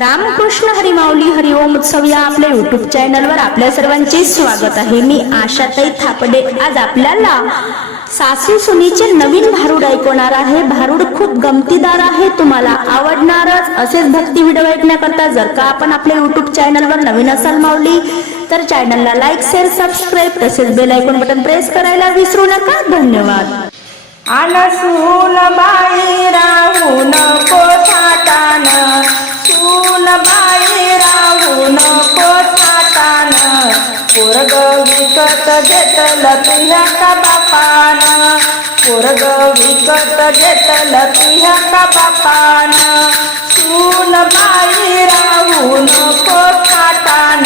रामकृष्ण हरिमाऊली हरिओम उत्सव या आपल्या युट्यूब चॅनलवर आपल्या सर्वांचे स्वागत आहे. मी आशाताई थापडे. आज आपल्याला सासू सुनीचे नवीन भारूड ऐकवणार आहे. भारूड खूप गमतीदार आहे. तुम्हाला आवडणारच असेच भक्ती व्हिडिओ ऐकण्याकरता जर का आपण आपल्या युट्यूब चॅनलवर नवीन असाल माऊली तर चॅनलला लाईक शेअर सबस्क्राईब तसेच बेल ऐकून बटन प्रेस करायला विसरू नका. धन्यवाद. अनसून बाई राहू नको पोरग विकत घेतलं तुझ्या बापान. पोरग विकत घेतलं तुझ्या बापान. सून बाई राहून पोटाटान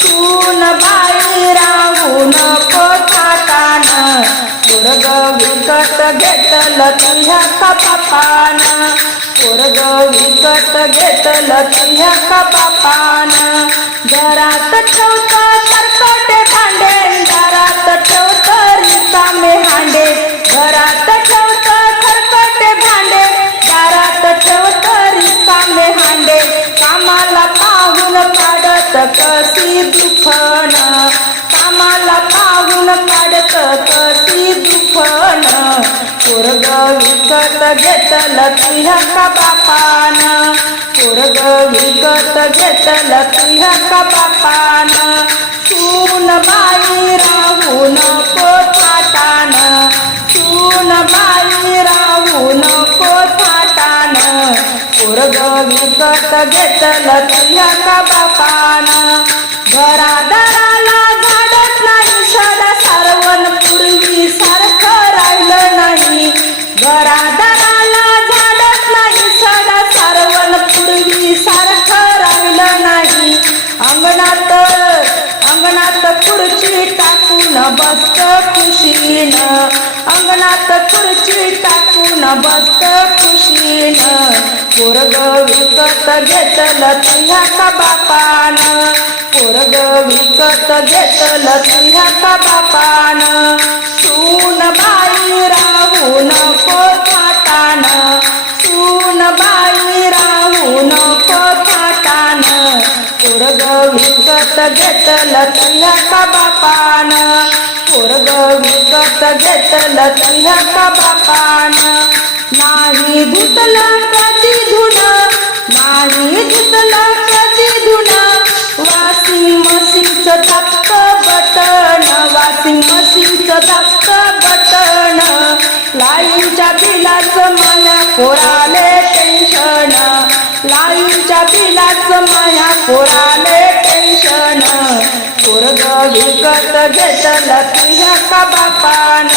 सून बाई घेतलं तुझ्या का पोरग विकत घेतलं तुझ्या का बापान? घरात ठेवत सरकटे भांडे घरात ठेवत रिकामे हांडे. घरात ठेवत खरकटे भांडे घरात ठेवत रिकामे हांडे. कामाला पाहून पाडत कशी दुखणं? पोरग विकत घेतल तुझ्या का बापान? पोरग विकत घेतल तुझ्या का बापान? सून बाई राहून नको सून बाई राहून नको पोरग विकत घेतल तुझ्या का बापान? घरादाराला अंगणात अंगणात खुर्ची टाकून बसत खुशीन. अंगणात खुर्ची टाकून बसत खुशीन. पोरग विकत घेतलं तुझ्या का बापान? पोरग विकत घेतलं तुझ्या का बापान? सून बाई राहून पोता पोरग विकत घेतलं तुझ्या बापान पोरग विकत घेतलं तुझ्या बापान नाही धुतलं तिलाच माया पोराले टेन्शन पोरग विकत घेतलं तुझ्या का बापान.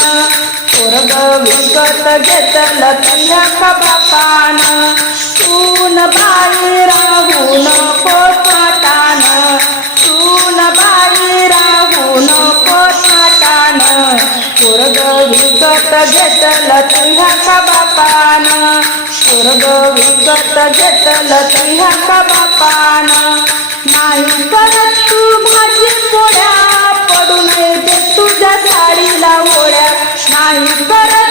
पोरग विकत घेतलं तुझ्या का बापान. तून बाई राहून पोर पोरग विकत घेतलं तुझ्या बापान. पोरग विकत घेतलं तुझ्या बापान. नाही करत तू भाजी पोळ्या पडू नये तुझ्या साडीला ओळ्या. नाही करत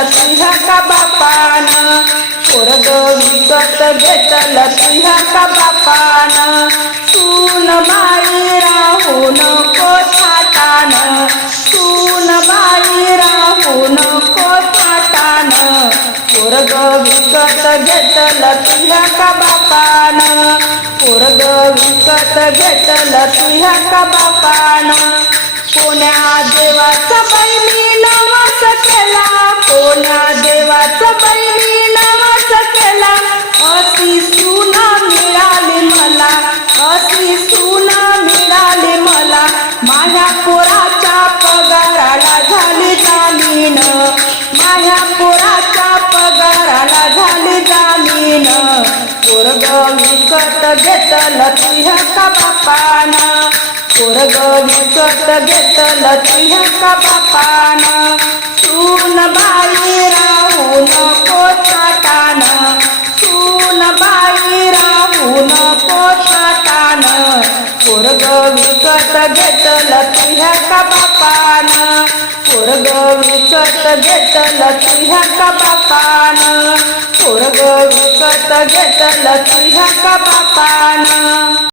घेतलं का बापान पोरग विकत घेतल तुझ्या का बापान सून बाई राहून नको थाटान सून बाई राहून नको थाटान पोरग विकत घेतलं तुझ्या का बापान पोरग विकत घेतल तुझ्या का बापान कोण्या देवाचा मी नामास केला? कोण्या देवाचा मी नामास केला? अशी सुना मिळाली मला अशी सुना मिळाली मला. माझ्या पोराच्या पगाराला झाली जामीन. माझ्या पोराच्या पगाराला झाली जामीन. पोरग विकत घेतलं तुझ्या का पोरग विकत घेतलं तिहका बापान सून बाई राहून पोटाटान सून बाई राहून पोटाटान पोरग विकत घेतलं तिहका बापान? पोरग विकत घेतलं तिहका बापान पोरग विकत घेतलं तिहका बापान?